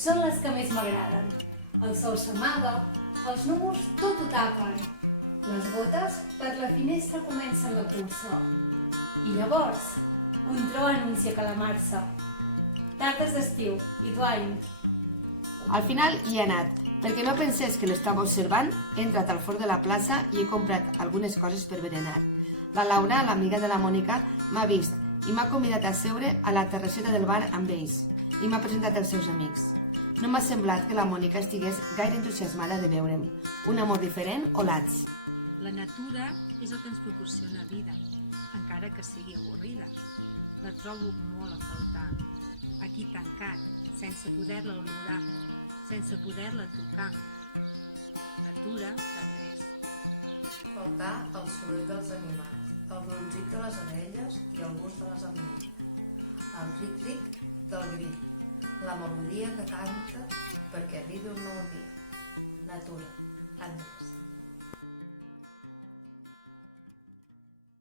són les que més m'agraden. El sol s'amaga, els núvols tot ho tapen. Les gotes per la finestra comencen la cursa. I llavors, un tro anuncia calamarsa. Tardes d'estiu, i tu, Ain? Al final hi he anat. Perquè no pensés que l'estava observant, he entrat al forn de la plaça i he comprat algunes coses per berenar. La Laura, l'amiga de la Mònica, m'ha vist i m'ha convidat a seure a la terrasseta del bar amb ells i m'ha presentat els seus amics. No m'ha semblat que la Mònica estigués gaire entusiasmada de veure'm. Un amor diferent o l'ats. La natura és el que ens proporciona vida, encara que sigui avorrida. La trobo molt a faltar, aquí tancat, sense poder-la olorar, sense poder-la tocar. Natura tendresa. Faltar el soroll dels animals, el ronzit de les abelles i el gust de les amors, el ric-ric del grill, la melodia que canta perquè arribi un nou dia. Natura, Andrés.